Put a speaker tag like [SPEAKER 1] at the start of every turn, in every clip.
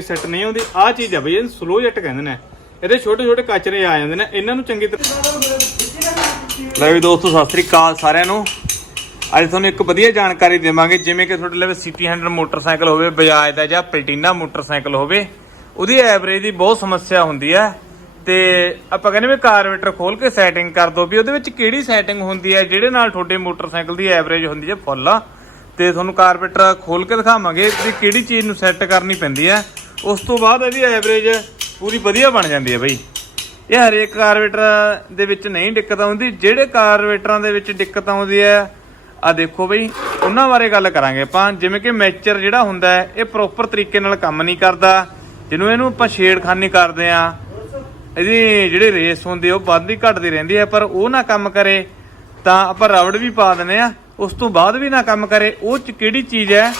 [SPEAKER 1] Set ਨਹੀਂ ਹੁੰਦੀ ਆ ਚੀਜ਼ ਆ ਬਈ, ਇਹਨੂੰ ਸਲੋ ਜੈਟ ਕਹਿੰਦੇ ਨੇ। ਇਹਦੇ ਛੋਟੇ ਛੋਟੇ ਕਚਰੇ ਆ ਜਾਂਦੇ ਨੇ। ਇਹਨਾਂ ਨੂੰ ਚੰਗੀ ਤਰ੍ਹਾਂ ਲੈ ਵੀ ਦੋਸਤੋ, ਸਤਿ ਸ੍ਰੀ ਅਕਾਲ ਸਾਰਿਆਂ ਨੂੰ। ਅੱਜ ਤੁਹਾਨੂੰ ਇੱਕ ਵਧੀਆ ਜਾਣਕਾਰੀ ਦੇਵਾਂਗੇ, ਜਿਵੇਂ ਕਿ ਤੁਹਾਡੇ ਲਈ ਸਿਟੀ 100 ਮੋਟਰਸਾਈਕਲ ਹੋਵੇ ਬਜਾਜ ਦਾ ਜਾਂ ਪਲਟੀਨਾ ਮੋਟਰਸਾਈਕਲ ਹੋਵੇ। ਉਹਦੀ ਐਵਰੇਜ ਦੀ ਬਹੁਤ ਸਮੱਸਿਆ ਹੁੰਦੀ ਹੈ ਤੇ ਆਪਾਂ ਕਹਿੰਦੇ ਵੀ ਕਾਰਬੇਟਰ ਖੋਲ ਕੇ ਸੈਟਿੰਗ ਕਰ ਦੋ ਵੀ ਉਹਦੇ ਵਿੱਚ ਕਿਹੜੀ ਸੈਟਿੰਗ ਹੁੰਦੀ ਹੈ ਜਿਹੜੇ ਨਾਲ ਤੁਹਾਡੇ ਮੋਟਰਸਾਈਕਲ ਦੀ ਐਵਰੇਜ ਹੁੰਦੀ ਹੈ ਫੁੱਲ ਆ। ਤੇ ਤੁਹਾਨੂੰ ਕਾਰਬੇਟਰ ਖੋਲ ਕੇ ਦਿਖਾਵਾਂਗੇ ਵੀ ਕਿਹੜੀ ਚੀਜ਼ ਨੂੰ ਸੈੱਟ ਕਰਨੀ ਪੈਂਦੀ ਹੈ ਉਸ ਤੋਂ ਬਾਅਦ ਇਹਦੀ ਐਵਰੇਜ ਪੂਰੀ ਵਧੀਆ ਬਣ ਜਾਂਦੀ ਹੈ ਬਈ। ਇਹ ਹਰੇਕ ਕਾਰਵੇਟਰ ਦੇ ਵਿੱਚ ਨਹੀਂ ਦਿੱਕਤ ਆਉਂਦੀ ਜਿਹੜੇ ਕਾਰਬੇਟਰਾਂ ਦੇ ਵਿੱਚ ਦਿੱਕਤ ਆਉਂਦੀ ਹੈ ਆ ਦੇਖੋ ਬਈ ਉਹਨਾਂ ਬਾਰੇ ਗੱਲ ਕਰਾਂਗੇ ਆਪਾਂ। ਜਿਵੇਂ ਕਿ ਮੈਚਰ ਜਿਹੜਾ ਹੁੰਦਾ ਹੈ ਇਹ ਪ੍ਰੋਪਰ ਤਰੀਕੇ ਨਾਲ ਕੰਮ ਨਹੀਂ ਕਰਦਾ। ਜਿਹਨੂੰ ਇਹਨੂੰ ਆਪਾਂ ਛੇੜਖਾਨੀ ਕਰਦੇ ਆ ਇਹਦੀ ਜਿਹੜੀ ਰੇਸ ਹੁੰਦੀ ਆ, ਉਹ ਵੱਧਦੀ ਘਟਦੀ ਰਹਿੰਦੀ ਹੈ ਪਰ ਉਹ ਨਾ ਕੰਮ ਕਰੇ ਤਾਂ ਆਪਾਂ ਰਬੜ ਵੀ ਪਾ ਦਿੰਦੇ ਆ ਉਸ ਤੋਂ ਬਾਅਦ ਵੀ ਨਾ ਕੰਮ ਕਰੇ। ਉਹ ਚ ਕਿਹੜੀ ਚੀਜ਼ ਹੈ?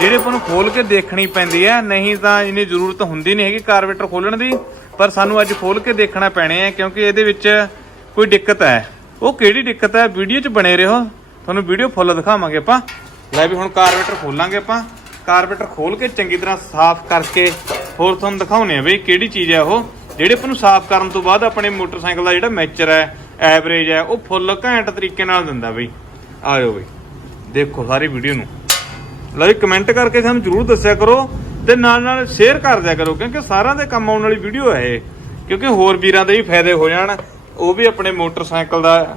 [SPEAKER 1] ਜਿਹੜੀ ਆਪਾਂ ਨੂੰ ਖੋਲ ਕੇ ਦੇਖਣੀ ਪੈਂਦੀ ਹੈ, ਨਹੀਂ ਤਾਂ ਇੰਨੀ ਜ਼ਰੂਰਤ ਹੁੰਦੀ ਨਹੀਂ ਹੈਗੀ ਕਾਰਬੇਟਰ ਖੋਲਣ ਦੀ, ਪਰ ਸਾਨੂੰ ਅੱਜ ਖੋਲ ਕੇ ਦੇਖਣਾ ਪੈਣੇ ਹੈ ਕਿਉਂਕਿ ਇਹਦੇ ਵਿੱਚ ਕੋਈ ਦਿੱਕਤ ਹੈ। ਉਹ ਕਿਹੜੀ ਦਿੱਕਤ ਹੈ? ਵੀਡੀਓ 'ਚ ਬਣੇ ਰਹੋ। ਤੁਹਾਨੂੰ ਵੀਡੀਓ ਫੁੱਲ ਦਿਖਾਵਾਂਗੇ ਆਪਾਂ। ਲੈ ਵੀ ਹੁਣ ਕਾਰਬੇਟਰ ਖੋਲਾਂਗੇ ਆਪਾਂ। ਕਾਰਬੇਟਰ ਖੋਲ ਕੇ ਚੰਗੀ ਤਰ੍ਹਾਂ ਸਾਫ਼ ਕਰਕੇ ਹੋਰ ਤੁਹਾਨੂੰ ਦਿਖਾਉਣੇ ਆ ਬਈ ਕਿਹੜੀ ਚੀਜ਼ ਹੈ ਉਹ। ਜਿਹੜੇ ਆਪਾਂ ਨੂੰ ਸਾਫ਼ ਕਰਨ ਤੋਂ ਬਾਅਦ ਆਪਣੇ ਮੋਟਰਸਾਈਕਲ ਦਾ ਜਿਹੜਾ ਮੈਚਰ ਹੈ, ਐਵਰੇਜ ਹੈ, ਉਹ ਫੁੱਲ ਘੈਂਟ ਤਰੀਕੇ ਨਾਲ ਦਿੰਦਾ ਬਈ। ਆਇਓ ਬਈ। ਦੇਖੋ ਸਾਰੀ ਵੀਡੀਓ ਨੂੰ। ਲੈ ਵੀ ਕਮੈਂਟ ਕਰਕੇ ਸਾਨੂੰ ਜਰੂਰ ਦੱਸਿਆ ਕਰੋ ਤੇ ਨਾਲ ਨਾਲ ਸ਼ੇਅਰ ਕਰ ਦਿਆ ਕਰੋ, ਕਿਉਂਕਿ ਸਾਰਿਆਂ ਦੇ ਕੰਮ ਆਉਣ ਵਾਲੀ ਵੀਡੀਓ ਹੈ ਇਹ। ਕਿਉਂਕਿ ਹੋਰ ਵੀਰਾਂ ਦੇ ਵੀ ਫਾਇਦੇ ਹੋ ਜਾਣ, ਉਹ ਵੀ ਆਪਣੇ ਮੋਟਰਸਾਈਕਲ ਦਾ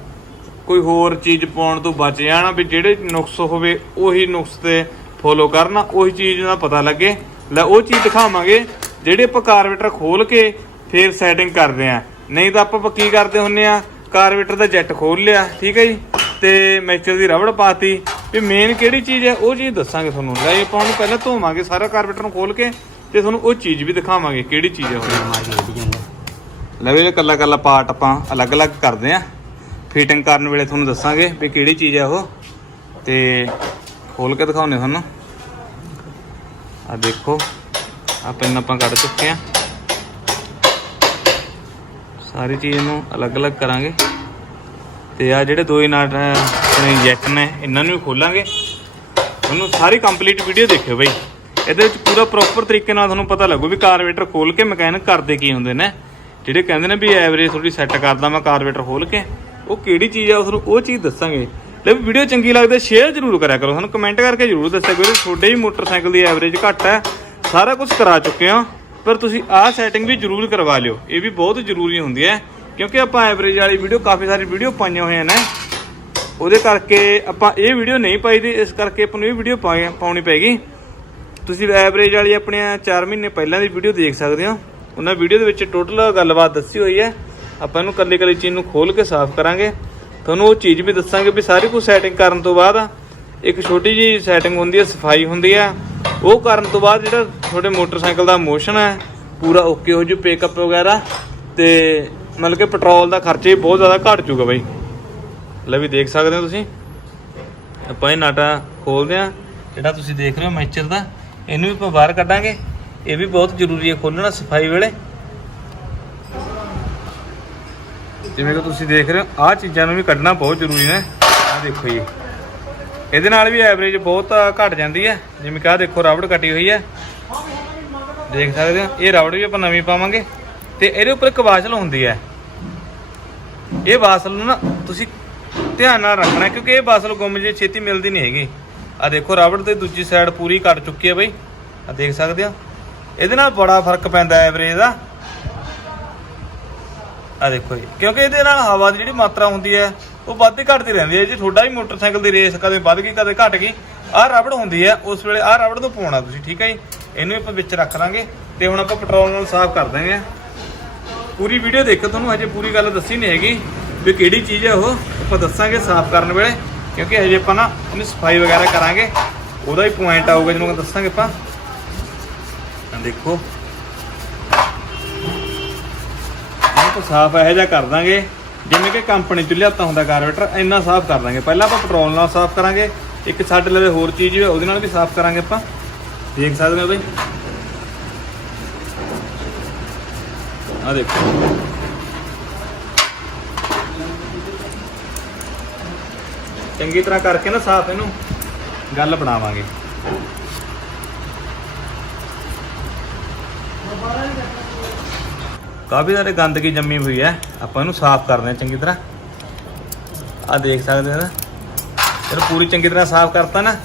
[SPEAKER 1] ਕੋਈ ਹੋਰ ਚੀਜ਼ ਪਾਉਣ ਤੋਂ ਬਚ ਜਾਣ ਵੀ ਜਿਹੜੇ ਨੁਕਸ ਹੋਵੇ, ਉਹੀ ਨੁਕਸ ਤੇ ਫੋਲੋ ਕਰਨ, ਉਹੀ ਚੀਜ਼ ਦਾ ਪਤਾ ਲੱਗੇ। ਲੈ, ਉਹ ਚੀਜ਼ ਦਿਖਾਵਾਂਗੇ, ਜਿਹੜੇ ਆਪਾਂ ਕਾਰਬੇਟਰ ਖੋਲ ਕੇ ਫੇਰ ਸੈਟਿੰਗ ਕਰਦੇ ਆ ਨਹੀਂ ਤਾਂ ਆਪਾਂ ਕੀ ਕਰਦੇ ਹੁੰਨੇ ਆ ਕਾਰਬੇਟਰ ਦਾ ਜੈਟ ਖੋਲ ਲਿਆ, ਠੀਕ ਹੈ ਜੀ? ਤੇ ਮੈਚਰ ਦੀ ਰਬੜ ਪਾਤੀ ਵੀ ਮੇਨ ਕਿਹੜੀ ਚੀਜ਼ ਹੈ, ਉਹ ਚੀਜ਼ ਦੱਸਾਂਗੇ ਤੁਹਾਨੂੰ। ਲੈ ਆਪਾਂ ਉਹਨੂੰ ਪਹਿਲਾਂ ਧੋਵਾਂਗੇ ਸਾਰਾ ਕਾਰਬੇਟਰ ਨੂੰ ਖੋਲ ਕੇ ਤੇ ਤੁਹਾਨੂੰ ਉਹ ਚੀਜ਼ ਵੀ ਦਿਖਾਵਾਂਗੇ, ਕਿਹੜੀ ਚੀਜ਼ ਹੈ ਉਹ। ਲੈ ਵੀ ਕੱਲਾ ਕੱਲਾ ਪਾਰਟ ਆਪਾਂ ਅਲੱਗ-ਅਲੱਗ ਕਰਦੇ ਆ ਫਿਟਿੰਗ ਕਰਨ ਵੇਲੇ ਤੁਹਾਨੂੰ ਦੱਸਾਂਗੇ ਵੀ ਕਿਹੜੀ ਚੀਜ਼ ਹੈ ਉਹ। ਤੇ ਖੋਲ ਕੇ ਦਿਖਾਉਣੇ ਤੁਹਾਨੂੰ। ਆ ਦੇਖੋ ਆ ਪਿੰਨ ਆਪਾਂ ਕੱਢ ਚੁੱਕੇ ਆ ਸਾਰੀ ਚੀਜ਼ ਨੂੰ ਅਲੱਗ-ਅਲੱਗ ਕਰਾਂਗੇ। ਤੇ ਆ ਜਿਹੜੇ ਦੋ ਹੀ ਨਾਟ ਆਪਣੇ ਜੈਕ ਨੇ ਇਹਨਾਂ ਨੂੰ ਵੀ ਖੋਲਾਂਗੇ। ਤੁਹਾਨੂੰ ਸਾਰੀ ਕੰਪਲੀਟ ਵੀਡੀਓ ਦੇਖਿਓ ਬਈ। ਇਹਦੇ ਵਿੱਚ ਪੂਰਾ ਪ੍ਰੋਪਰ ਤਰੀਕੇ ਨਾਲ ਤੁਹਾਨੂੰ ਪਤਾ ਲੱਗੂ ਵੀ ਕਾਰਬੇਟਰ ਖੋਲ ਕੇ ਮਕੈਨਿਕ ਕਰਦੇ ਕੀ ਹੁੰਦੇ ਨੇ। ਜਿਹੜੇ ਕਹਿੰਦੇ ਨੇ ਵੀ ਐਵਰੇਜ ਥੋੜੀ ਸੈੱਟ ਕਰਦਾ ਮੈਂ ਕਾਰਬੇਟਰ ਖੋਲ ਕੇ। ਉਹ ਕਿਹੜੀ ਚੀਜ਼ ਆ ਉਸ ਨੂੰ ਉਹ ਚੀਜ਼ ਦੱਸਾਂਗੇ। ਲੈ ਵੀਡੀਓ ਚੰਗੀ ਲੱਗਦੀ ਸ਼ੇਅਰ ਜ਼ਰੂਰ ਕਰਿਆ ਕਰੋ। ਸਾਨੂੰ ਕਮੈਂਟ ਕਰਕੇ ਜ਼ਰੂਰ ਦੱਸਿਆ ਕਰੋ ਤੁਹਾਡੇ ਵੀ ਮੋਟਰਸਾਈਕਲ ਦੀ ਐਵਰੇਜ ਘੱਟ ਹੈ। ਸਾਰਾ ਕੁਝ ਕਰਾ ਚੁੱਕੇ ਹਾਂ। ਪਰ ਤੁਸੀਂ ਆਹ ਸੈਟਿੰਗ ਵੀ ਜ਼ਰੂਰ ਕਰਵਾ ਲਿਓ। ਇਹ ਵੀ ਬਹੁਤ ਜ਼ਰੂਰੀ ਹੁੰਦੀ ਹੈ। ਕਿਉਂਕਿ ਆਪਾਂ ਐਵਰੇਜ ਵਾਲੀ ਵੀਡੀਓ ਕਾਫੀ ਸਾਰੀ ਵੀਡੀਓ ਪਾਈਆਂ ਹੋਈਆਂ ਨੇ। ਉਹਦੇ ਕਰਕੇ ਆਪਾਂ ਇਹ ਵੀਡੀਓ ਨਹੀਂ ਪਾਈ ਦੀ, ਇਸ ਕਰਕੇ ਆਪਾਂ ਨੂੰ ਇਹ ਵੀਡੀਓ ਪਾਉਣੀ ਪੈਗੀ। ਤੁਸੀਂ ਐਵਰੇਜ ਵਾਲੀ ਆਪਣੀਆਂ 4 ਮਹੀਨੇ ਪਹਿਲਾਂ ਦੀ ਵੀਡੀਓ ਦੇਖ ਸਕਦੇ ਹੋ। ਉਹਨਾਂ ਵੀਡੀਓ ਦੇ ਵਿੱਚ ਟੋਟਲ ਗੱਲਬਾਤ ਦੱਸੀ ਹੋਈ ਹੈ। ਆਪਾਂ ਇਹਨੂੰ ਕੱਲੀ ਕੱਲੀ ਚੀਜ਼ ਨੂੰ ਖੋਲ ਕੇ ਸਾਫ਼ ਕਰਾਂਗੇ। ਤੁਹਾਨੂੰ ਉਹ ਚੀਜ਼ ਵੀ ਦੱਸਾਂਗੇ ਵੀ ਸਾਰੀ ਕੁਝ ਸੈਟਿੰਗ ਕਰਨ ਤੋਂ ਬਾਅਦ ਇੱਕ ਛੋਟੀ ਜੀ ਸੈਟਿੰਗ ਹੁੰਦੀ ਹੈ, ਸਫ਼ਾਈ ਹੁੰਦੀ ਹੈ। ਉਹ ਕਰਨ ਤੋਂ ਬਾਅਦ ਜਿਹੜਾ ਤੁਹਾਡੇ ਮੋਟਰਸਾਈਕਲ ਦਾ ਮੋਸ਼ਨ ਹੈ, ਪੂਰਾ ਓਕੇ ਹੋ ਜੂ ਪਿਕਅਪ ਵਗੈਰਾ ਤੇ ਮਤਲਬ ਕਿ ਪੈਟਰੋਲ ਦਾ ਖਰਚਾ ਵੀ ਬਹੁਤ ਜ਼ਿਆਦਾ ਘਟ ਜੂਗਾ ਬਾਈ। ਲੈ ਵੀ ਦੇਖ ਸਕਦੇ ਹੋ ਤੁਸੀਂ। ਆਪਾਂ ਇਹ ਨਾਟਾ ਖੋਲਦੇ ਆ ਜਿਹੜਾ ਤੁਸੀਂ ਦੇਖ ਰਹੇ ਹੋ ਮੈਚਰ ਦਾ, ਇਹਨੂੰ ਵੀ ਆਪਾਂ ਬਾਹਰ ਕੱਢਾਂਗੇ। ਇਹ ਵੀ ਬਹੁਤ ਜ਼ਰੂਰੀ ਹੈ ਖੋਲਣਾ ਸਫ਼ਾਈ ਵੇਲੇ। ਜਿਵੇਂ ਕਿ ਤੁਸੀਂ ਦੇਖ ਰਹੇ ਹੋ, ਆਹ ਚੀਜ਼ਾਂ ਨੂੰ ਵੀ ਕੱਢਣਾ ਬਹੁਤ ਜ਼ਰੂਰੀ ਨੇ। ਆਹ ਦੇਖੋ ਜੀ। ਇਹਦੇ ਨਾਲ ਵੀ ਐਵਰੇਜ ਬਹੁਤ ਘਟ ਜਾਂਦੀ ਹੈ। ਜਿਵੇਂ ਕਿ ਆਹ ਦੇਖੋ ਰਬੜ ਕੱਟੀ ਹੋਈ ਹੈ। ਦੇਖ ਸਕਦੇ ਹੋ, ਇਹ ਰਬੜ ਵੀ ਆਪਾਂ ਨਵੀਂ ਪਾਵਾਂਗੇ। ਤੇ ਇਹਦੇ ਉੱਪਰ ਇੱਕ ਵਾਸ਼ਲ ਹੁੰਦੀ ਹੈ। ਇਹ ਵਾਸਲ ਨੂੰ ਨਾ ਤੁਸੀਂ ਧਿਆਨ ਨਾਲ ਰੱਖਣਾ, ਕਿਉਂਕਿ ਇਹ ਵਾਸਲ ਗੁੰਮ ਜੇ, ਛੇਤੀ ਮਿਲਦੀ ਨਹੀਂ ਹੈਗੀ। ਆ ਦੇਖੋ ਰਬੜ ਤੇ ਦੂਜੀ ਸਾਈਡ ਪੂਰੀ ਕੱਟ ਚੁੱਕੀ ਹੈ ਬਈ। ਆ ਦੇਖ ਸਕਦੇ ਹੋ। ਇਹਦੇ ਨਾਲ ਬੜਾ ਫ਼ਰਕ ਪੈਂਦਾ ਐਵਰੇਜ ਦਾ। ਆ ਦੇਖੋ ਜੀ, ਕਿਉਂਕਿ ਇਹਦੇ ਨਾਲ ਹਵਾ ਦੀ ਜਿਹੜੀ ਮਾਤਰਾ ਹੁੰਦੀ ਹੈ, ਉਹ ਵੱਧਦੀ ਘਟਦੀ ਰਹਿੰਦੀ ਹੈ। ਜੇ ਤੁਹਾਡਾ ਵੀ ਮੋਟਰਸਾਈਕਲ ਦੀ ਰੇਸ ਕਦੇ ਵੱਧ ਗਈ, ਕਦੇ ਘਟ ਗਈ, ਆਹ ਰਬੜ ਹੁੰਦੀ ਹੈ, ਉਸ ਵੇਲੇ ਆਹ ਰਬੜ ਤੋਂ ਪਾਉਣਾ ਤੁਸੀਂ, ਠੀਕ ਹੈ ਜੀ। ਇਹਨੂੰ ਆਪਾਂ ਵਿੱਚ ਰੱਖ ਲਾਂਗੇ ਤੇ ਹੁਣ ਆਪਾਂ ਪੈਟਰੋਲ ਨਾਲ ਸਾਫ਼ ਕਰ ਦਾਂਗੇ ਪੂਰੀ ਵੀਡੀਓ ਦੇਖੋ, ਤੁਹਾਨੂੰ ਹਜੇ ਪੂਰੀ ਗੱਲ ਦੱਸੀ ਨਹੀਂ ਹੈਗੀ ਵੀ ਕਿਹੜੀ ਚੀਜ਼ ਹੈ ਉਹ। ਆਪਾਂ ਦੱਸਾਂਗੇ ਸਾਫ਼ ਕਰਨ ਵੇਲੇ ਕਿਉਂਕਿ ਹਜੇ ਆਪਾਂ ਨਾ ਉਹਨੂੰ ਸਫ਼ਾਈ ਵਗੈਰਾ ਕਰਾਂਗੇ ਉਹਦਾ ਹੀ ਪੁਆਇੰਟ ਆਊਗਾ ਜਿਹਨੂੰ ਦੱਸਾਂਗੇ ਆਪਾਂ। ਦੇਖੋ। ਇਹਨੂੰ ਤਾਂ ਸਾਫ਼ ਇਹੋ ਜਿਹਾ ਕਰ ਦਾਂਗੇ ਜਿਵੇਂ ਕਿ ਕੰਪਨੀ ਚ ਲਿਆਤਾ ਹੁੰਦਾ ਕਾਰਬੇਟਰ ਇੰਨਾ ਸਾਫ਼ ਕਰ ਦਾਂਗੇ। ਪਹਿਲਾਂ ਆਪਾਂ ਪੈਟਰੋਲ ਨਾਲ ਸਾਫ਼ ਕਰਾਂਗੇ ਇੱਕ ਸਾਡੇ ਲਵੇ ਹੋਰ ਚੀਜ਼ ਹੈ, ਉਹਦੇ ਨਾਲ ਵੀ ਸਾਫ਼ ਕਰਾਂਗੇ ਆਪਾਂ। ਦੇਖ ਸਕਦੇ ਹੋ ਬਈ। ਆ ਦੇਖੋ। ਚੰਗੀ ਤਰ੍ਹਾਂ ਕਰਕੇ ਨਾ ਸਾਫ਼ ਇਹਨੂੰ ਗੱਲ ਬਣਾਵਾਂਗੇ। ਕਾਫੀ ਸਾਰੇ ਗੰਦਗੀ ਜੰਮੀ ਹੋਈ ਹੈ। ਆਪਾਂ ਇਹਨੂੰ ਸਾਫ਼ ਕਰਦੇ ਹਾਂ ਚੰਗੀ ਤਰ੍ਹਾਂ। ਆ ਦੇਖ ਸਕਦੇ ਹੋ ਨਾ। ਫਿਰ ਪੂਰੀ ਚੰਗੀ ਤਰ੍ਹਾਂ ਸਾਫ਼ ਕਰਤਾ ਨਾ।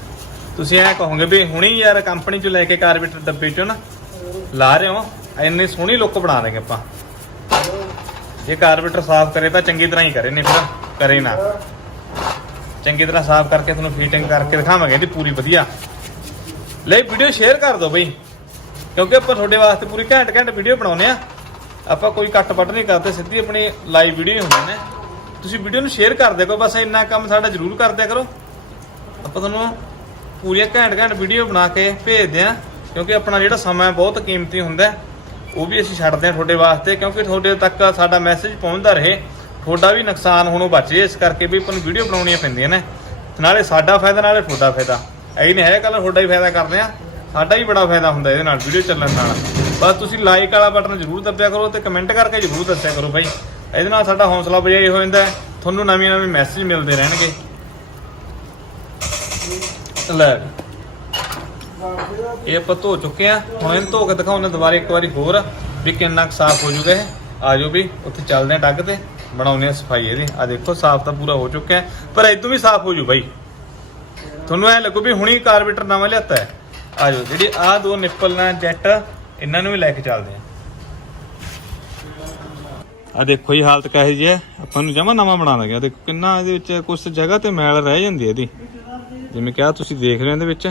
[SPEAKER 1] ਤੁਸੀਂ ਐ ਕਹੋਗੇ ਵੀ ਹੁਣੀ ਯਾਰ ਕੰਪਨੀ ਚੋਂ ਲੈ ਕੇ ਕਾਰਬੇਟਰ ਡੱਬੇ ਚੋਂ ਨਾ ਲਾ ਰਹੇ ਹੋ। ਇੰਨੀ ਸੋਹਣੀ ਲੁੱਕ ਬਣਾ ਦੇਗੇ ਆਪਾਂ। ਜੇ ਕਾਰਬੇਟਰ ਸਾਫ਼ ਕਰੇ ਤਾਂ ਚੰਗੀ ਤਰ੍ਹਾਂ ਹੀ ਕਰੇ, ਨਹੀਂ ਫਿਰ ਕਰੇ ਨਾ। ਚੰਗੀ ਤਰ੍ਹਾਂ ਸਾਫ਼ ਕਰਕੇ ਤੁਹਾਨੂੰ ਫਿਟਿੰਗ ਕਰਕੇ ਦਿਖਾਵਾਂਗੇ ਇਹਦੀ ਪੂਰੀ ਵਧੀਆ। ਲੈ ਵੀਡੀਓ ਸ਼ੇਅਰ ਕਰ ਦਿਓ ਬਈ, ਕਿਉਂਕਿ ਆਪਾਂ ਤੁਹਾਡੇ ਵਾਸਤੇ ਪੂਰੀ ਘੰਟ ਘੰਟ ਵੀਡੀਓ ਬਣਾਉਨੇ ਆ ਆਪਾਂ ਕੋਈ ਕੱਟ ਵੱਟ ਨਹੀਂ ਕਰਦੇ, ਸਿੱਧੀ ਆਪਣੀ ਲਾਈਵ ਵੀਡੀਓ ਹੁੰਦੇ ਨੇ। ਤੁਸੀਂ ਵੀਡੀਓ ਨੂੰ ਸ਼ੇਅਰ ਕਰ ਦਿਆ ਕਰੋ, ਬਸ ਇੰਨਾ ਕੰਮ ਸਾਡਾ ਜ਼ਰੂਰ ਕਰ ਦਿਆ ਕਰੋ। ਆਪਾਂ ਤੁਹਾਨੂੰ ਪੂਰੀਆਂ ਘੰਟ ਘੰਟ ਵੀਡੀਓ ਬਣਾ ਕੇ ਭੇਜਦੇ ਆ ਕਿਉਂਕਿ ਆਪਣਾ ਜਿਹੜਾ ਸਮਾਂ ਬਹੁਤ ਕੀਮਤੀ ਹੁੰਦਾ ਉਹ ਵੀ ਅਸੀਂ ਛੱਡਦੇ ਆ ਤੁਹਾਡੇ ਵਾਸਤੇ, ਕਿਉਂਕਿ ਤੁਹਾਡੇ ਤੱਕ ਸਾਡਾ ਮੈਸੇਜ ਪਹੁੰਚਦਾ ਰਹੇ। ਤੁਹਾਡਾ ਵੀ ਨੁਕਸਾਨ ਹੋਣੋਂ ਬਚੇ ਇਸ ਕਰਕੇ ਵੀ ਆਪਾਂ ਨੂੰ ਵੀਡੀਓ ਬਣਾਉਣੀਆਂ ਪੈਂਦੀਆਂ ਨੇ। ਨਾਲੇ ਸਾਡਾ ਫਾਇਦਾ, ਨਾਲੇ ਤੁਹਾਡਾ ਫਾਇਦਾ। ਐ ਨਹੀਂ ਹੈ ਕੱਲ ਤੁਹਾਡਾ ਹੀ ਫਾਇਦਾ ਕਰਦੇ ਆ ਸਾਡਾ ਹੀ ਬੜਾ ਫਾਇਦਾ ਹੁੰਦਾ ਇਹਦੇ ਨਾਲ ਵੀਡੀਓ ਚੱਲਣ ਨਾਲ। ਬਸ ਤੁਸੀਂ ਲਾਈਕ ਵਾਲਾ ਬਟਨ ਜ਼ਰੂਰ ਦੱਬਿਆ ਕਰੋ ਤੇ ਕਮੈਂਟ ਕਰਕੇ ਜ਼ਰੂਰ ਦੱਸਿਆ ਕਰੋ ਭਾਈ ਇਹਦੇ ਨਾਲ ਸਾਡਾ ਹੌਸਲਾ ਵਜਾਈ ਹੋ ਜਾਂਦਾ ਤੁਹਾਨੂੰ ਨਵੀਂ ਨਵੀਂ ਮੈਸੇਜ ਮਿਲਦੇ ਰਹਿਣਗੇ। ਲੈ। ਇਹ ਆਪਾਂ ਧੋ ਚੁੱਕੇ ਆ ਹੁਣ ਇਹਨੂੰ ਧੋ ਕੇ ਦਿਖਾਉਣੇ ਦੁਬਾਰਾ ਇੱਕ ਵਾਰੀ ਹੋਰ, ਵੀ ਕਿੰਨਾ ਕੁ ਸਾਫ਼ ਹੋ ਜੂਗਾ ਇਹ। ਆ ਜਾਓ ਵੀ, ਉੱਥੇ ਚੱਲਦੇ ਆ ਡੱਗ ਤੇ। ਬਣਾਉਨੇ ਆ ਸਫ਼ਾਈ ਇਹਦੀ। ਆ ਦੇਖੋ ਸਾਫ਼ ਤਾਂ ਪੂਰਾ ਹੋ ਚੁੱਕਿਆ ਹੈ, ਪਰ ਇਦੋਂ ਵੀ ਸਾਫ਼ ਹੋ ਜੂ ਬਾਈ। ਤੁਹਾਨੂੰ ਐ ਲੱਗੂ ਵੀ ਹੁਣੀ ਕਾਰਬੇਟਰ ਨਵਾਂ ਲਿਆਤਾ ਹੈ। ਆ ਜਾਓ ਜਿਹੜੀ ਆ ਦੋ ਨਿੱਪਲ ਨਾਲ ਜੈਟ ਇਹਨਾਂ ਨੂੰ ਵੀ ਲੈ ਕੇ ਚੱਲਦੇ ਆ ਆ ਦੇਖੋ ਇਹ ਹਾਲਤ ਕਹੇ ਜੀ ਹੈ। ਆਪਾਂ ਨੂੰ ਜਮਾ ਨਵਾਂ ਬਣਾ ਲੱਗਿਆ। ਦੇਖੋ ਕਿੰਨਾ ਇਹਦੇ ਵਿੱਚ ਕੁਝ ਜਗ੍ਹਾ ਤੇ ਮੈਲ ਰਹਿ ਜਾਂਦੀ ਹੈ ਇਹਦੀ। ਜਿਵੇਂ ਕਿਹਾ ਤੁਸੀਂ ਦੇਖ ਰਹੇ ਹੋ ਇਹਦੇ ਵਿੱਚ।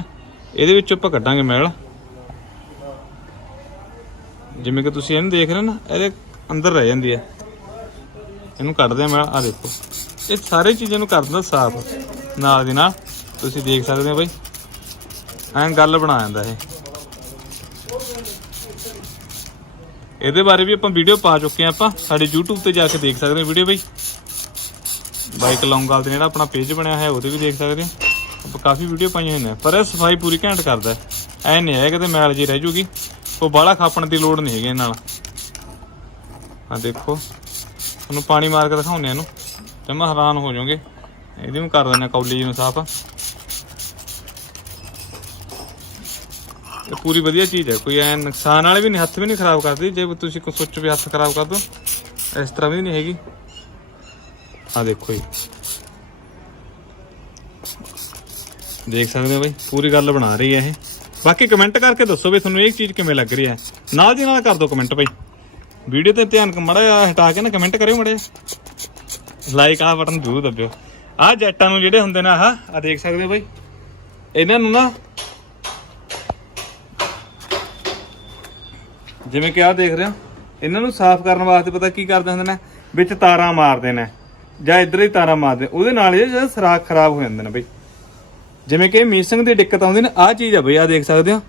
[SPEAKER 1] ਇਹਦੇ ਵਿੱਚ ਆਪਾਂ ਕੱਢਾਂਗੇ ਮੈਲ। ਜਿਵੇਂ ਕਿ ਤੁਸੀਂ ਇਹਨੂੰ ਦੇਖ ਰਹੇ ਹੋ ਨਾ ਇਹਦੇ ਅੰਦਰ ਰਹਿ ਜਾਂਦੀ ਹੈ। ਇਹਨੂੰ ਕੱਢਦੇ ਆ ਮੈਂ ਆ ਦੇਖੋ। ਇਹ ਸਾਰੇ ਚੀਜ਼ਾਂ ਨੂੰ ਕਰ ਦਿੰਦਾ ਸਾਫ਼, ਨਾਲ ਦੀ ਨਾਲ। ਤੁਸੀਂ ਦੇਖ ਸਕਦੇ ਹੋ ਬਾਈ, ਐਂ ਗੱਲ ਬਣਾ ਜਾਂਦਾ ਇਹ। ਇਹਦੇ ਬਾਰੇ ਵੀ ਆਪਾਂ ਵੀਡੀਓ ਪਾ ਚੁੱਕੇ ਆ ਆਪਾਂ। ਸਾਡੇ YouTube ਤੇ ਜਾ ਕੇ ਦੇਖ ਸਕਦੇ ਹੋ ਵੀਡੀਓ ਬਈ। ਬਾਈਕ ਲੌਂਗਾਲ ਤੇ ਜਿਹੜਾ ਆਪਣਾ ਪੇਜ ਬਣਿਆ ਹੈ ਉਹਦੇ ਵੀ ਦੇਖ ਸਕਦੇ ਹੋ। ਆਪਾਂ ਕਾਫੀ ਵੀਡੀਓ ਪਾਈਆਂ ਹੋਈਆਂ ਨੇ, ਪਰ ਇਹ ਸਫ਼ਾਈ ਪੂਰੀ ਘੈਂਟ ਕਰਦਾ ਹੈ। ਐ ਨਹੀਂ ਹੈ ਕਿਤੇ ਮੈਲ ਜੀ ਰਹਿ ਜੂਗੀ। ਉਹ ਬਾਹਲਾ ਖਾਪਣ ਦੀ ਲੋੜ ਨਹੀਂ ਹੈਗੀ ਇਹਨਾਂ ਨਾਲ। ਆ ਦੇਖੋ। ਤੁਹਾਨੂੰ ਪਾਣੀ ਮਾਰ ਕੇ ਦਿਖਾਉਂਦੇ ਆ ਇਹਨੂੰ। ਜਮਾ ਹੈਰਾਨ ਹੋ ਜਾਓਗੇ। ਇਹਦੀ ਵੀ ਕਰ ਦਿੰਦੇ ਕੌਲੀ ਜੀ ਨੂੰ ਸਾਫ਼ ਇਹ ਪੂਰੀ ਵਧੀਆ ਚੀਜ਼ ਹੈ। ਕੋਈ ਐ ਨੁਕਸਾਨ ਵਾਲੇ ਵੀ ਨਹੀਂ, ਹੱਥ ਵੀ ਨਹੀਂ ਖਰਾਬ ਕਰਦੀ। ਜੇ ਤੁਸੀਂ ਕੋਈ ਸੋਚੋ ਵੀ ਹੱਥ ਖਰਾਬ ਕਰ ਦੋ, ਇਸ ਤਰ੍ਹਾਂ ਵੀ ਨਹੀਂ ਹੈਗੀ। ਆ ਦੇਖੋ ਜੀ। ਦੇਖ ਸਕਦੇ ਹੋ ਬਈ, ਪੂਰੀ ਗੱਲ ਬਣਾ ਰਹੀ ਹੈ ਇਹ। ਬਾਕੀ ਕਮੈਂਟ ਕਰਕੇ ਦੱਸੋ ਵੀ ਤੁਹਾਨੂੰ ਇਹ ਚੀਜ਼ ਕਿਵੇਂ ਲੱਗ ਰਹੀ ਹੈ। ਨਾਲ ਦੀ ਨਾਲ ਕਰ ਦਿਓ ਕਮੈਂਟ ਬਈ। ਵੀਡੀਓ ਤੇ ਧਿਆਨ ਮੜਾ ਹਟਾ ਕੇ ਨਾ ਕਮੈਂਟ ਕਰਿਓ ਮੜੇ ਲਾਈਕ ਆ ਬਟਨ ਜ਼ਰੂਰ ਦਬਿਓ। ਆਹ ਜੈਟਾਂ ਨੂੰ ਜਿਹੜੇ ਹੁੰਦੇ ਨੇ ਆਹ ਆ ਦੇਖ ਸਕਦੇ ਹੋ ਬਈ। ਇਹਨਾਂ ਨੂੰ ਨਾ ਜਿਵੇਂ ਕਿ ਆਹ ਦੇਖ ਰਹੇ ਹੋ, ਇਹਨਾਂ ਨੂੰ ਸਾਫ਼ ਕਰਨ ਵਾਸਤੇ ਪਤਾ ਕੀ ਕਰਦੇ ਹੁੰਦੇ ਨੇ? ਵਿੱਚ ਤਾਰਾਂ ਮਾਰਦੇ ਨੇ, ਜਾਂ ਇੱਧਰ ਹੀ ਤਾਰਾਂ ਮਾਰਦੇ ਉਹਦੇ ਨਾਲ ਇਹ ਜਿਹੜਾ ਸਰਾਖ ਖਰਾਬ ਹੋ ਜਾਂਦੇ ਨੇ ਬਈ। ਜਿਵੇਂ ਕਿ ਮੀਸਿੰਗ ਦੀ ਦਿੱਕਤ ਆਉਂਦੀ ਨੇ, ਆਹ ਚੀਜ਼ ਆ ਬਈ ਆ ਦੇਖ ਸਕਦੇ ਹੋ।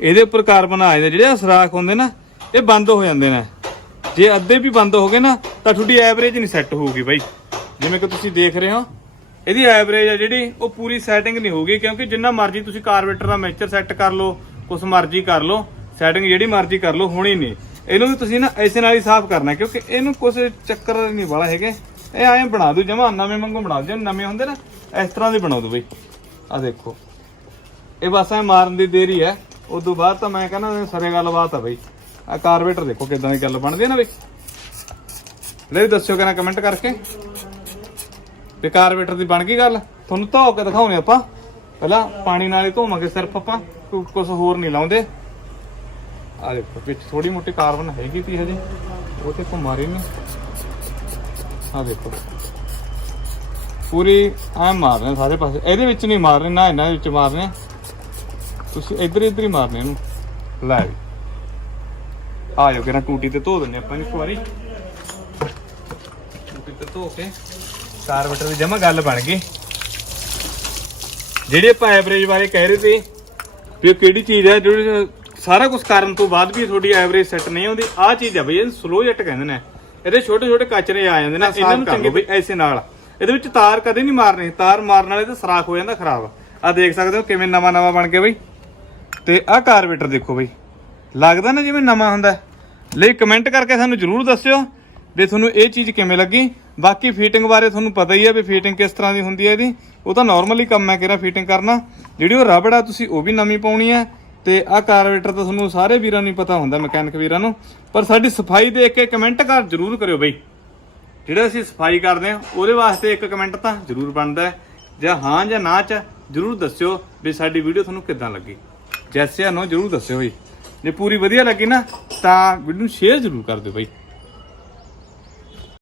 [SPEAKER 1] ਇਹਦੇ ਉੱਪਰ ਕਾਰਬਨ ਆ ਜਾਂਦੇ, ਜਿਹੜੇ ਆਹ ਸਰਾਖ ਹੁੰਦੇ ਨਾ, ਇਹ ਬੰਦ ਹੋ ਜਾਂਦੇ ਨੇ। ਜੇ ਅੱਧੇ ਵੀ ਬੰਦ ਹੋ ਗਏ ਨਾ, ਤਾਂ ਤੁਹਾਡੀ ਐਵਰੇਜ ਨਹੀਂ ਸੈੱਟ ਹੋਊਗੀ ਬਾਈ। ਜਿਵੇਂ ਕਿ ਤੁਸੀਂ ਦੇਖ ਰਹੇ ਹੋ, ਇਹਦੀ ਐਵਰੇਜ ਆ ਜਿਹੜੀ, ਉਹ ਪੂਰੀ ਸੈਟਿੰਗ ਨਹੀਂ ਹੋਊਗੀ, ਕਿਉਂਕਿ ਜਿੰਨਾ ਮਰਜ਼ੀ ਤੁਸੀਂ ਕਾਰਬੇਟਰ ਦਾ ਮੈਚਰ ਸੈੱਟ ਕਰ ਲਓ, ਕੁਛ ਮਰਜ਼ੀ ਕਰ ਲਓ ਸੈਟਿੰਗ ਜਿਹੜੀ ਮਰਜ਼ੀ ਕਰ ਲਓ, ਹੋਣੀ ਨਹੀਂ। ਇਹਨੂੰ ਵੀ ਤੁਸੀਂ ਨਾ ਐਸੇ ਨਾਲ ਹੀ ਸਾਫ਼ ਕਰਨਾ, ਕਿਉਂਕਿ ਇਹਨੂੰ ਕੁਛ ਚੱਕਰ ਨਹੀਂ ਵਾਲਾ ਹੈਗੇ। ਇਹ ਐਂ ਬਣਾ ਦੂ ਜਮਾ ਨਵੇਂ ਵਾਂਗੂ ਬਣਾ ਦਿਓ, ਨਵੇਂ ਹੁੰਦੇ ਨਾ, ਇਸ ਤਰ੍ਹਾਂ ਦੇ ਬਣਾ ਦੋ ਬਈ। ਆ ਦੇਖੋ। ਇਹ ਬਸ ਐ ਮਾਰਨ ਦੀ ਦੇਰੀ ਹੈ। ਉਸ ਤੋਂ ਬਾਅਦ ਤਾਂ ਮੈਂ ਕਹਿੰਦਾ, ਸਰੇ ਗੱਲਬਾਤ ਆ ਬਈ। ਆ ਕਾਰਬੇਟਰ ਦੇਖੋ ਕਿਦਾਂ ਦੀ ਗੱਲ ਬਣਦੀ ਹੈ ਨਾ ਬਈ। ਲੈ ਵੀ ਦੱਸਿਓ ਕਿਨਾ ਕਮੈਂਟ ਕਰਕੇ। ਵੀ ਕਾਰਬੇਟਰ ਦੀ ਬਣ ਗਈ ਗੱਲ? ਤੁਹਾਨੂੰ ਧੋ ਕੇ ਦਿਖਾਉਣੇ ਆਪਾਂ। ਪਹਿਲਾਂ ਪਾਣੀ ਨਾਲ ਹੀ ਧੋਵਾਂਗੇ ਸਿਰਫ ਆਪਾਂ ਕੁਝ ਹੋਰ ਨਹੀਂ ਲਾਉਂਦੇ। ਆ ਦੇਖੋ, ਵਿੱਚ ਥੋੜੀ ਮੋਟੀ ਕਾਰਬਨ ਹੈਗੀ ਤੀ ਹਜੇ। ਉਹ ਤੇ ਘੁਮਾ ਰਹੀ ਨੇ। ਆ ਦੇਖੋ। ਪੂਰੀ ਆ ਮਾਰ ਰਹੇ ਸਾਰੇ ਪਾਸੇ। ਇਹਦੇ ਵਿੱਚ ਨਹੀਂ ਮਾਰ ਰਹੇ ਨਾ ਇਹਨਾਂ ਦੇ ਵਿੱਚ ਮਾਰ ਰਹੇ ਤੁਸੀਂ ਇੱਧਰ ਇੱਧਰ ਹੀ ਮਾਰਨੇ ਇਹਨੂੰ। ਲੈ ਵੀ ਆ ਜਾਓ ਕਿਰਾਂ ਟੂਟੀ ਤੇ ਧੋ ਦਿੰਨੇ ਆਪਾਂ ਇੱਕ ਵਾਰੀ। ਟੂਟੀ ਤੇ ਧੋ ਕੇ ਕਾਰਬੇਟਰ ਦੀ ਜਮਾ ਗੱਲ ਬਣ ਗਈ। ਜਿਹੜੀ ਆਪਾਂ ਐਵਰੇਜ ਬਾਰੇ ਕਹਿ ਰਹੇ ਸੀ ਵੀ ਉਹ ਕਿਹੜੀ ਚੀਜ਼ ਹੈ ਜਿਹੜੀ ਸਾਰਾ ਕੁਝ ਕਰਨ ਤੋਂ ਬਾਅਦ ਵੀ ਤੁਹਾਡੀ ਐਵਰੇਜ ਸੈੱਟ ਨਹੀਂ ਹੁੰਦੀ ਆਹ ਚੀਜ਼ ਹੈ ਬਈ ਇਹ ਸਲੋ ਜੱਟ ਕਹਿੰਦੇ ਨੇ। ਇਹਦੇ ਛੋਟੇ ਛੋਟੇ ਕਚਰੇ ਆ ਜਾਂਦੇ ਨੇ ਇਹਨਾਂ ਨੂੰ ਚੰਗੇ ਬਈ। ਐਸੇ ਨਾਲ। ਇਹਦੇ ਵਿੱਚ ਤਾਰ ਕਦੇ ਨਹੀਂ ਮਾਰਨੀ ਤਾਰ ਮਾਰਨ ਵਾਲੇ ਤੇ ਸਰਾਖ ਹੋ ਜਾਂਦਾ ਖਰਾਬ। ਆ ਦੇਖ ਸਕਦੇ ਹੋ ਕਿਵੇਂ ਨਵਾਂ ਨਵਾਂ ਬਣ ਕੇ ਬਈ। ਤੇ ਆਹ ਕਾਰਬੇਟਰ ਦੇਖੋ ਬਈ। ਲੱਗਦਾ ਨਾ ਜਿਵੇਂ ਨਵਾਂ ਹੁੰਦਾ। ਲਈ ਕਮੈਂਟ ਕਰਕੇ ਸਾਨੂੰ ਜਰੂਰ ਦੱਸਿਓ ਵੀ ਤੁਹਾਨੂੰ ਇਹ ਚੀਜ਼ ਕਿਵੇਂ ਲੱਗੀ। ਬਾਕੀ ਫੀਟਿੰਗ ਬਾਰੇ ਤੁਹਾਨੂੰ ਪਤਾ ਹੀ ਹੈ ਵੀ ਫੀਟਿੰਗ ਕਿਸ ਤਰ੍ਹਾਂ ਦੀ ਹੁੰਦੀ ਹੈ ਇਹਦੀ। ਉਹ ਤਾਂ ਨਾਰਮਲੀ ਕੰਮ ਹੈ ਕਿਹੜਾ ਫੀਟਿੰਗ ਕਰਨਾ। ਜਿਹੜੀ ਉਹ ਰਬੜ ਆ, ਤੁਸੀਂ ਉਹ ਵੀ ਨਵੀਂ ਪਾਉਣੀ ਹੈ ਤੇ ਆਹ ਕਾਰਬੇਟਰ ਤਾਂ ਤੁਹਾਨੂੰ ਸਾਰੇ ਵੀਰਾਂ ਨੂੰ ਪਤਾ ਹੁੰਦਾ, ਮਕੈਨਿਕ ਵੀਰਾਂ ਨੂੰ। ਪਰ ਸਾਡੀ ਸਫ਼ਾਈ ਦੇਖ ਕੇ ਕਮੈਂਟ ਕਰ ਜਰੂਰ ਕਰਿਓ ਬਈ। ਜਿਹੜਾ ਅਸੀਂ ਸਫ਼ਾਈ ਕਰਦੇ ਹਾਂ, ਉਹਦੇ ਵਾਸਤੇ ਇੱਕ ਕਮੈਂਟ ਤਾਂ ਜਰੂਰ ਬਣਦਾ ਜਾਂ ਹਾਂ ਜਾਂ ਨਾ ਚ ਜਰੂਰ ਦੱਸਿਓ ਵੀ ਸਾਡੀ ਵੀਡੀਓ ਤੁਹਾਨੂੰ ਕਿੱਦਾਂ ਲੱਗੀ। ਜੈਸੇ ਆ ਨੋ, ਜਰੂਰ ਦੱਸਿਓ ਬਈ। ਜੇ ਪੂਰੀ ਵਧੀਆ ਲੱਗੀ ਨਾ ਤਾਂ ਵੀਡੀਓ ਨੂੰ ਸ਼ੇਅਰ ਜਰੂਰ ਕਰ ਦਿਓ ਬਾਈ।